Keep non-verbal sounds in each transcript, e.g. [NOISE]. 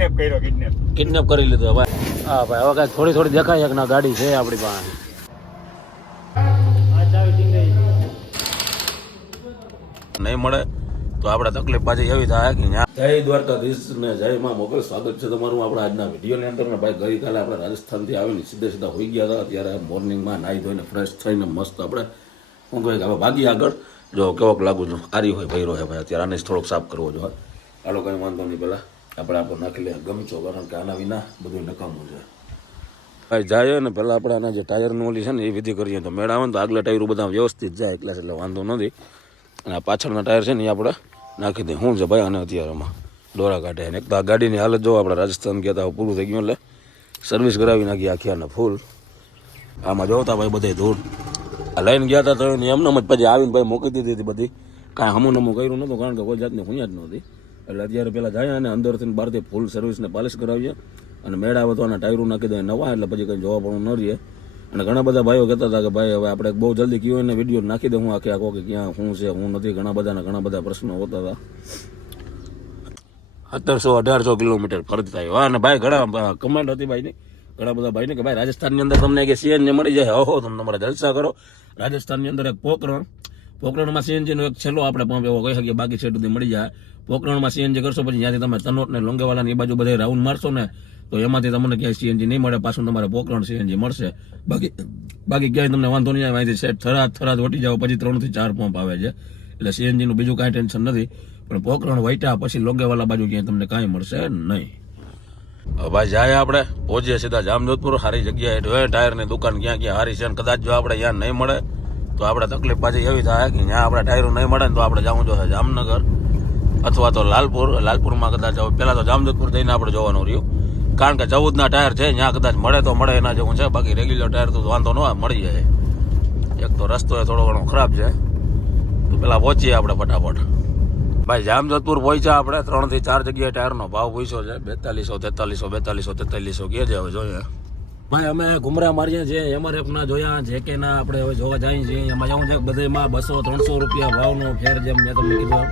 Kidnap કર્યો kidnap kidnap કરી લીધો ભાઈ. હા ભાઈ હવે કાંઈ થોડી થોડી દેખાય એક ના ગાડી છે આપણી પાસે. નહીં મળે તો આપણે તકલીફ પાછી એવી થાય કે જય દ્વારકાધીશ ને જય માં મોકલ. સ્વાગત છે તમારું આપણા આજના વિડીયોની અંદર. ને ભાઈ ગઈકાલે આપણે રાજસ્થાનથી આવીને સીધે સીધા હોઈ ગયા હતા. ત્યારે મોર્નિંગમાં નાહી ધોઈને ફ્રેશ થઈને મસ્ત આપણે હું કહે કે હવે ભાગી આગળ. જો કેવોક લાગુ છું આરી હોય ભૈરો છે ભાઈ અત્યારે આને જ થોડોક સાફ કરવો જોઈએ હાલો કંઈ વાંધો નહીં પહેલાં. આપણે આપણે નાખી ગમચો કારણ કે આના વિના બધું નકામું છે. ભાઈ, જાય ને પહેલાં આપણે આના જે ટાયરની ઓલી છે ને, એ વિધિ કરીએ. તો મેળા ને તો આગલા ટાયરો બધા વ્યવસ્થિત જાય, એટલે એટલે વાંધો નથી અને આ પાછળના ટાયર છે ને, એ આપણે નાખી દઈએ શું છે ભાઈ, આને અત્યારેમાં દોરા કાઢે અને એક તો આ ગાડીની હાલત જો આપણે રાજસ્થાન ગયા હતા પૂરું થઈ ગયું, એટલે સર્વિસ કરાવી નાખી આખી આને ફૂલ આમાં જોતા ભાઈ બધે ધૂળ. આ લઈને ગયા હતા તો એમને જ પછી આવીને ભાઈ મૂકી દીધી હતી બધી. કાંઈ હમું નમું કર્યું નહોતું, કારણ કે કોઈ જાતની હુંયા જ નહોતી. એટલે અત્યારે પહેલાં જાય અને અંદરથી બહારથી ફૂલ સર્વિસને પાલિશ કરાવીએ અને મેળ આવે તો આના ટાયરો નાખી દે, નવા, એટલે પછી કંઈ જોવા પણ ન રહીએ. અને ઘણા બધા ભાઈઓ કહેતા હતા કે ભાઈ, હવે આપણે બહુ જલ્દી કયો એને વીડિયો નાખી દઉં આખે આખો કે ક્યાં શું છે, હું નથી, ઘણા બધાના ઘણા બધા પ્રશ્નો હોતા હતા. સત્તરસો અઢારસો કિલોમીટર ફરતી થાય. અને ભાઈ, ઘણા કમેન્ટ હતી ભાઈની. ઘણા બધા ભાઈને કે ભાઈ, રાજસ્થાનની અંદર તમને કે સીએનને મળી જાય. હો તમે તમારા જલસા કરો. રાજસ્થાનની અંદર એક પોકરણ પોકરણમાં સીએનજીનો એક છેલ્લો આપણે પંપ એવો કહી શકીએ, બાકી છેટ સુધી મળી જાય. પોકરણમાં સીએનજી કરશો પછી ત્યાંથી તમે તનોટ ને લોંગેવાલાની બાજુ બધે રાઉન્ડ મારશો ને, તો એમાંથી તમને ક્યાંય સીએનજી નહીં મળે, પાછું તમારે પોકરણ સીએનજી મળશે. બાકી બાકી ક્યાંય તમને વાંધો નહીં આવે, અહીંથી સેટ થરાદ થરાદ વટી જાઓ, પછી ત્રણથી ચાર પંપ આવે છે. એટલે સીએનજીનું બીજું કાંઈ ટેન્શન નથી, પણ પોકરણ વૈટા પછી લોંગેવાલા બાજુ ક્યાંય તમને કાંઈ મળશે નહીં. ભાઈ જાય આપણે, પહોંચીએ સીધા જામજોધપુર સારી જગ્યાએ ટાયરની દુકાન ક્યાં ક્યાં હારી છે કદાચ જો આપણે ત્યાં નહીં મળે તો આપણે તકલીફ પાછી એવી થાય કે ત્યાં આપણે ટાયરો નહીં મળે ને તો આપણે જવું જોઈએ જામનગર અથવા તો લાલપુર. લાલપુરમાં કદાચ જવું પહેલાં તો જામજોધપુર જઈને આપણે જોવાનું રહ્યું. કારણ કે ચૌદના ટાયર છે ત્યાં કદાચ મળે તો મળે એના જેવું છે. બાકી રેગ્યુલર ટાયર તો વાંધો ન મળી જાય. એક તો રસ્તો એ થોડો ઘણો ખરાબ છે. તો પેલા પહોંચીએ આપણે ફટાફટ. ભાઈ, જામજોધપુર પહોંચ્યા આપણે. ત્રણથી ચાર જગ્યાએ ટાયરનો ભાવ પૂછ્યો છે. બેતાલીસો, તેતાલીસો બેતાલીસો, તેતાલીસો, કે છે હવે જોઈએ. ભાઈ અમે ઘુમરા મારીએ છીએ એમઆરએફના જોયા જે કે ના આપણે હવે જોવા જઈએ છીએ. એમાં જવું છે બધેમાં બસો ત્રણસો રૂપિયા ભાવનો ફેર જેમ મેં તમને કીધું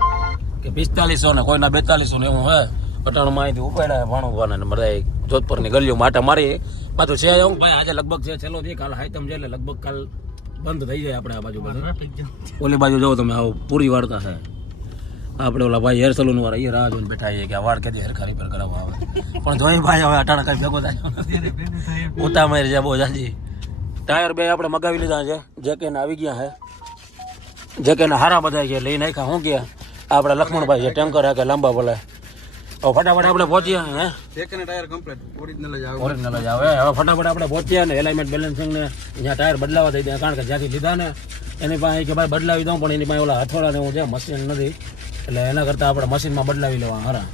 કે પિસ્તાલીસો ને કોઈના બેતાલીસો ને એવું હોય. પટાણમાં અહીંથી ઉપાડ્યા ભાણું ભાને બધા જોધપુરની ગલીઓ માટે મારી. પાછું છે એવું ભાઈ આજે લગભગ છે છેલ્લો દી કાલ હાઈતમ છે એટલે લગભગ કાલ બંધ થઈ જાય આપણે આ બાજુ બધું. ઓલી બાજુ જાઓ તમે આવું પૂરી વાર્તા છે. આપણે ઓલા ભાઈ હેર સલૂન વાળા એ રાહ જોઈને બેઠા કે વાળ વાળ હેર હરખા પર કરાવવા આવે. પણ જોઈ ભાઈ હવે અટાણા કઈ ભેગો થાય. ઉતા મારી છે બહુ જાજી. ટાયર બે આપણે મગાવી લીધા છે. જે કે આવી ગયા છે. જે કે હારા બધા છે લઈ નાખ્યા. શું ગયા? આપણે લક્ષ્મણભાઈ છે ટેન્કર કે લાંબા ભલે. હવે ફટાફટ આપણે પહોંચ્યા હે? સેકન્ડ ટાયર કમ્પ્લીટ ઓરિજિનલ જ આવે. ઓરિજિનલ જ આવે. હવે ફટાફટ આપણે પહોંચ્યા ને એલાઇમેન્ટ બેલેન્સિંગ ને અહીંયા ટાયર બદલાવા થઈ ગયા કારણ કે જ્યાંથી લીધા ને એની પાસે કે ભાઈ બદલાવી દઉં પણ એની પાસે ઓલા હથોડા ને હું છે મશીન નથી. એટલે એના કરતાં આપણે મશીનમાં બદલાવી લેવા, હરા.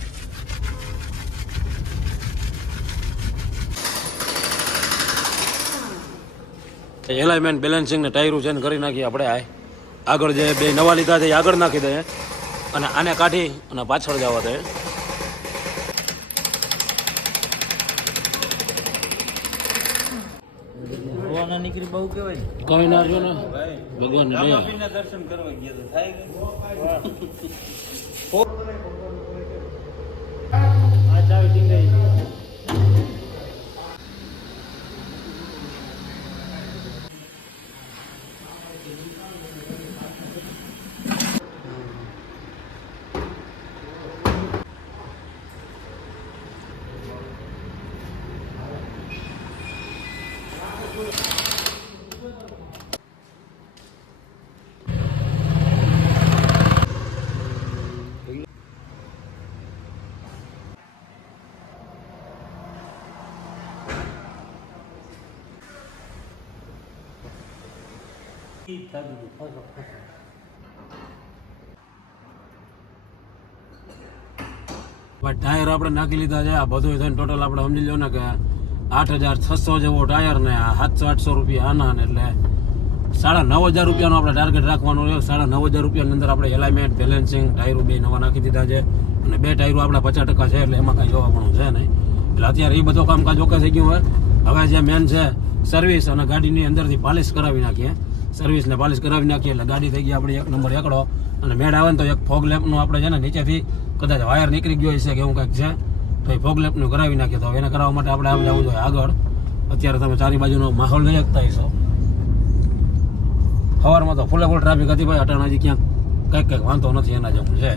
એલાઇમેન્ટ બેલેન્સિંગ ને ટાયરું ચેન્જ કરી નાખીએ આપણે આ. આગળ જે બે નવા લીધા છે, એ આગળ નાખી દઈએ અને આને કાઢી અને પાછળ જવા દે. નીકળી બહુ કેવાય કોઈ ના જો ને? ભગવાન ને. દર્શન કરવા ગયા તો થાય આ ચાવી ટીંગાઈ ભાઈ ટાયર આપણે નાખી લીધા છે. આ બધું થઈને ટોટલ આપણે સમજી લો ને કે આઠ હજાર છસો જેવો ટાયર ને સાતસો આઠસો રૂપિયા આના એટલે સાડા નવ હજાર રૂપિયાનો આપણે ટાર્ગેટ રાખવાનું છે. સાડા નવ હજાર રૂપિયાની અંદર આપણે એલાઇમેન્ટ બેલેન્સિંગ ટાયરો બે નવા નાખી દીધા છે. અને બે ટાયરો આપણા પચાસ ટકા છે એટલે એમાં કાંઈ જોવા છે નહીં. એટલે અત્યારે એ બધો કામકાજ ઓકે થઈ ગયું હોય. હવે જે મેન છે સર્વિસ અને ગાડીની અંદરથી પાલિશ કરાવી નાખીએ. સર્વિસને પાલિશ કરાવી નાખીએ એટલે ગાડી થઈ ગઈ આપણી એક નંબર એકડો. અને મેળ આવે ને તો એક ફોગ લેમ્પનું આપણે છે ને નીચેથી કદાચ વાયર નીકળી ગયો હશે કે એવું કંઈક છે, તો એ ફોગ લેમ્પનું કરાવી નાખીએ. તો એને કરાવવા માટે આપણે આમ જવું જોઈએ આગળ. અત્યારે તમે ચારી બાજુનો માહોલ લઈ શકતા હશો. સવારમાં તો ફૂલે ફૂલ ટ્રાફિક હતી ભાઈ. અટાણા હજી ક્યાંક કંઈક કંઈક વાંધો નથી એના જેવું છે.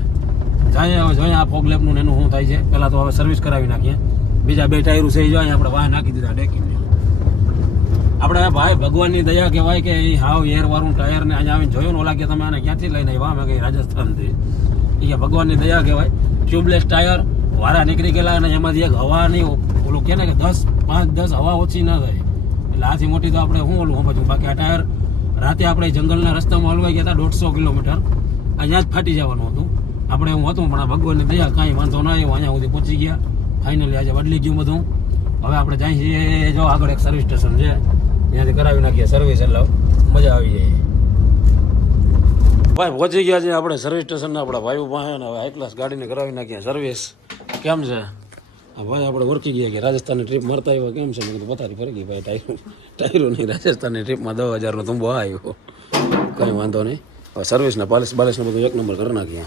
જાય હવે જોઈએ આ ફોગ લેમ્પનું એનું શું થાય છે. પહેલાં તો હવે સર્વિસ કરાવી નાખીએ. બીજા બે ટાયરું છે એ જોઈએ આપણે વાહ નાખી દીધા ડેકીને આપણે ભાઈ ભગવાનની દયા કહેવાય કે હાવ એર વાળું ટાયર ને અહીંયા આવીને જોયું ને ઓલા કે તમે આને ક્યાંથી લઈને આવ્યા? અમે કઈ રાજસ્થાનથી. એ ભગવાનની દયા કહેવાય. ટ્યુબલેસ ટાયર, વારા નીકળી ગયેલા અને એમાંથી એક હવાની ઓલું કે ને કે દસ, પાંચ, દસ હવા ઓછી ન થાય એટલે આથી મોટી તો આપણે શું ઓલું સમજવું બાકી આ ટાયર રાતે આપણે જંગલના રસ્તામાં હલવાઈ ગયા હતા દોઢસો કિલોમીટર. અહીંયા જ ફાટી જવાનું હતું. આપણે એવું હતું, પણ આ ભગવાનની દયા કાંઈ વાંધો ના આવ્યો. અહીંયા સુધી પહોંચી ગયા. ફાઇનલી આજે બદલી ગયું બધું. હવે આપણે જાય છીએ જો આગળ એક સર્વિસ સ્ટેશન છે. ત્યાંથી કરાવી નાખીએ સર્વિસ એટલે મજા આવી જાય. ભાઈ, પહોંચી ગયા છે આપણે સર્વિસ સ્ટેશનના આપણા ભાઈઓ પાસે ને હવે હાઈ ક્લાસ ગાડીને કરાવી નાખીએ સર્વિસ કેમ છે? ભાઈ આપણે ઓળખી ગયા કે રાજસ્થાનની ટ્રીપ મારતા આવ્યો. કેમ છે? મેં પથારી ફરી ગઈ ભાઈ, ટાયરો ટાયરો નહીં. રાજસ્થાનની ટ્રીપમાં દસ હજારનો તુંબો આવ્યો. કંઈ વાંધો નહીં. હવે સર્વિસના પાલીસ બાલીસને બધું એક નંબર કરી નાખીએ.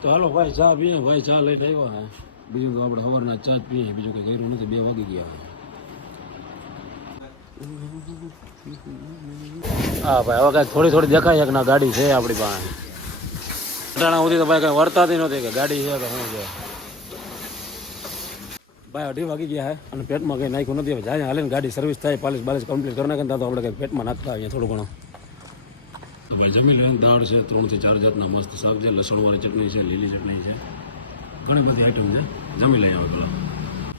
તો હાલો, ભાઈ ચા પીએ, ભાઈ ચા લઈને આવ્યા હે. બીજું તો આપણે સવારના ચા જ પીએ, બીજું કંઈ કર્યું નથી, બે વાગી ગયા હા. ભાઈ, હવે કાંઈક થોડી થોડી દેખાય કે ના, ગાડી છે આપણી પાસે. અટાણા સુધી તો ભાઈ કાંઈ વર્તાતી નથી કે ગાડી છે કે શું છે. ભાઈ, અઢી વાગી ગયા હે અને પેટમાં કંઈ નાખ્યું નથી. જાય હાલે ગાડી સર્વિસ થાય, પાલીસ બાલીસ કમ્પ્લીટ કરી નાખે તો આપણે કંઈક પેટમાં નાખતા આવીએ થોડું ઘણું. જમી લે દાળ છે ત્રણથી ચાર જાતના મસ્ત શાક છે લસણવાળી ચટણી છે લીલી ચટણી છે. ઘણી બધી આઈટમ છે. જમી લઈએ અમે પેલા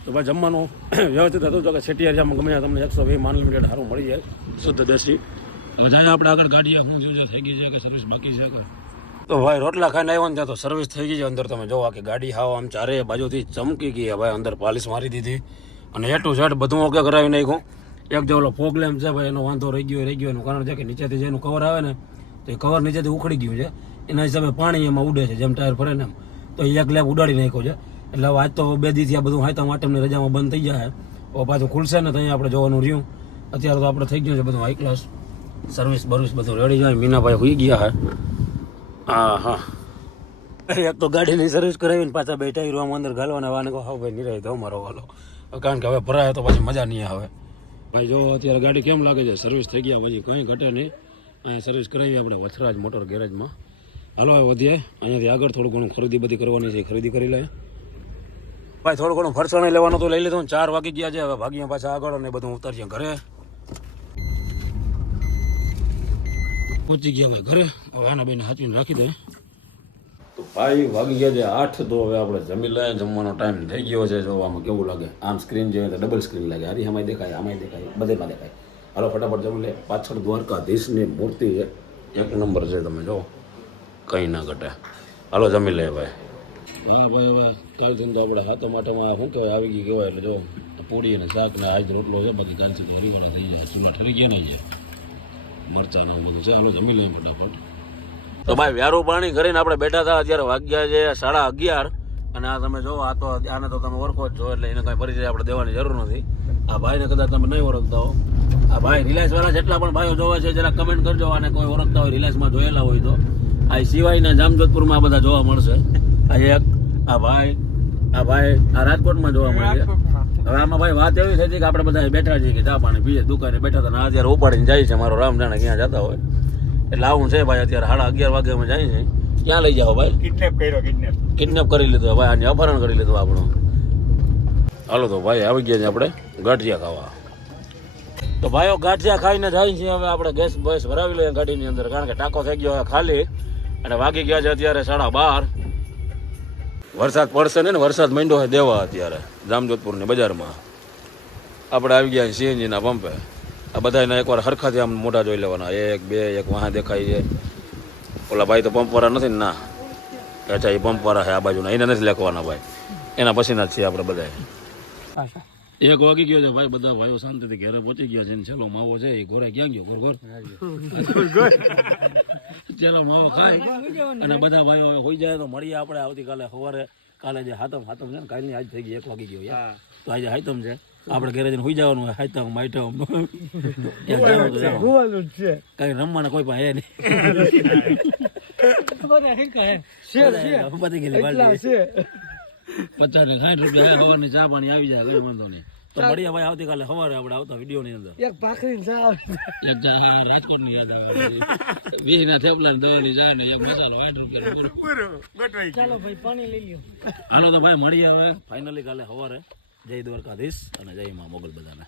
તો ભાઈ જમવાનું [CLEARS THROAT] વ્યવસ્થિત હતું. તો કે સેટિયાર જામ ગમે તમને એકસો વીસ અનલિમિટેડ સારું મળી જાય. શુદ્ધ દેશી. હવે જાય આપણે આગળ ગાડીએ શું છે થઈ ગઈ છે કે સર્વિસ બાકી છે કે તો ભાઈ રોટલા ખાઈને આવ્યો ને ત્યાં તો સર્વિસ થઈ ગઈ છે. અંદર તમે જોવા કે ગાડી હાવ આમ ચારે બાજુથી ચમકી ગઈ ભાઈ. અંદર પાલિશ મારી દીધી. અને એ ટુ ઝેડ બધું ઓકે કરાવી નાખ્યું. એક જે ઓલો ફોગલેમ છે ભાઈ એનો વાંધો રહી ગયો રહી ગયો. એનું કારણ છે કે નીચેથી જેનું કવર આવે ને તો એ કવર નીચેથી ઉખડી ગયું છે. એના હિસાબે પાણી એમાં ઉડે છે, જેમ ટાયર ફરે ને એમ. તો એક લેબ ઉડાડી નાખ્યો છે. એટલે આજ તો બે દીથી આ બધું હાયતા આટમની રજામાં બંધ થઈ જાય. હવે પાછું ખુલશે ને તો અહીંયા આપણે જોવાનું રહ્યું. અત્યારે તો આપણે થઈ ગયું છે બધું હાઈ ક્લાસ સર્વિસ બર્વિસ બધું રેડી જાય મીનાભાઈ હોઈ ગયા હે હા હા એક તો ગાડીની સર્વિસ કરાવીને પાછા બે ટાયરો અંદર ઘાલવાના વાને કહો ભાઈ, નિરાય તો અમારો વાલો. કારણ કે હવે ભરાય તો પછી મજા નહીં આવે. ભાઈ, જો અત્યારે ગાડી કેમ લાગે છે? સર્વિસ થઈ ગયા, પછી કંઈ ઘટે નહીં. અહીંયા સર્વિસ કરાવી આપણે વથરાજ મોટર ગેરેજમાં હાલો હવે વધીએ. અહીંયાથી આગળ થોડું ઘણું ખરીદી બધી કરવાની છે, ખરીદી કરી લે. ભાઈ, થોડું ઘણું ફરસાણ લેવાનું તો લઈ લીધું ચાર વાગી ગયા છે. હવે ભાગીએ પાછા આગળ અને બધું ઉતારીએ ઘરે. પહોંચી ગયા ભાઈ ઘરે. હવે આના બેને હાચવીને રાખી દે. તો ભાઈ, વાગી ગયા છે આઠ, તો હવે આપણે જમી લઈએ. જમવાનો ટાઈમ થઈ ગયો છે. જોવામાં કેવું લાગે? આમ સ્ક્રીન જોઈએ તો ડબલ સ્ક્રીન લાગે. હારી આમાંય દેખાય આમાંય દેખાય, બધેમાં દેખાય. હાલો ફટાફટ જમી લે. પાછળ દ્વારકાધીશની મૂર્તિ એક નંબર છે તમે જો. કંઈ ના ઘટે. હાલો જમી લે ભાઈ. હા ભાઈ હવે કાલથી તો આપણે હાથો માટામાં શું કહેવાય આવી ગઈ કહેવાય. એટલે જો પૂરી અને શાક ને આજ રોટલો છે બાકી કાલથી તો હરીવાળા થઈ જાય. ચૂલા ઠરી ગયા ને અહીંયા મરચાં ને બધું છે. હાલો જમી લઈએ ફટાફટ. તો ભાઈ વ્યારું પાણી કરીને આપણે બેઠા હતા અત્યારે વાગ્યા છે સાડા અગિયાર. અને આ તમે જો આ તો આને તો તમે ઓળખો જ છો એટલે એને કાંઈ પરિચય આપણે દેવાની જરૂર નથી. આ ભાઈને કદાચ તમે નહીં ઓળખતા હો. આ ભાઈ રિલાયન્સ વાળા જેટલા પણ ભાઈઓ જોવે છે જરા કમેન્ટ કરજો અને કોઈ ઓળખતા હોય રિલાયન્સમાં જોયેલા હોય તો. આ સિવાયના જામજોધપુરમાં બધા જોવા મળશે. આ એક આ ભાઈ આ ભાઈ આ રાજકોટમાં જોવા મળે છે. હવે આમાં ભાઈ વાત એવી થઈ હતી કે આપણે બધા બેઠા છીએ કે ચા પાણી પીએ દુકાને બેઠા હતા ને આ અત્યારે ઉપાડીને જાય છે મારો રામ જાણે ક્યાં જતા હોય. એટલે આવું છે ભાઈ અત્યારે સાડા અગિયાર વાગે અમે જાય છે. ક્યાં લઈ જાઓ ભાઈ? કિડનેપ કર્યો કિડનેપ કિડનેપ કરી લીધું. ભાઈ આને અપહરણ કરી લીધું આપણું. હાલો તો ભાઈ આવી ગયા છે આપણે ગાંઠિયા ખાવા. તો ભાઈઓ ગાંઠિયા ખાઈને જાય છે. હવે આપણે ગેસ બેસ ભરાવી લઈએ ગાડીની અંદર. કારણ કે ટાંકો થઈ ગયો ખાલી. અને વાગી ગયા છે અત્યારે સાડા બાર. વરસાદ પડશે ને, વરસાદ માંડ્યો હોય દેવા અત્યારે, જામજોધપુરની બજારમાં. આપણે આવી ગયા સીએનજીના પંપે. આ બધાને એકવાર હરખાથી આમ મોઢા જોઈ લેવાના. એક, બે, એક વાહ દેખાય છે. ઓલા ભાઈ તો પંપવાળા નથી ને ના. અચ્છા, એ પંપવાળા છે આ બાજુના. એને નથી લેખવાના ભાઈ. એના પછીના જ છીએ આપણે બધા એક વાગી ગયો છે ભાઈ બધા ભાઈઓ શાંતિથી ઘરે પહોંચી ગયા છે ને છેલ્લો માવો છે એ ઘોરે ક્યાં ગયો? ઘોર ઘોર છેલ્લો માવો ખાય અને બધા ભાઈઓ હોઈ જાય તો મળીએ આપણે આવતીકાલે સવારે. કાલે જે હાથમ હાથમ છે ને કાલની આજ થઈ ગઈ એક વાગી ગયો યાર. તો આજે હાઈતમ છે. આપણે ઘરે જઈને હોઈ જવાનું હોય જ છે. કઈ રમવાના કોઈ પાસે હે નહીં. પતી ગયેલી પચાસ ને સાઠ રૂપિયા હવાની ચા પાણી આવી જાય કઈ વાંધો નહીં. તો મળીએ ભાઈ આવતીકાલે સવારે આપણે આવતા વીડિયો ની અંદર. એક ભાખરી ચા એક ચા રાજકોટની યાદ આવે વીસ ના થેપલા ને દવાની ચા ને એક મસાલો સાઠ રૂપિયા પૂરું. ચાલો ભાઈ પાણી લઈ લ્યો. હાલો તો ભાઈ મળીએ હવે. ફાઇનલી કાલે સવારે જય દ્વારકાધીશ અને જય મા મોગલ બધાને.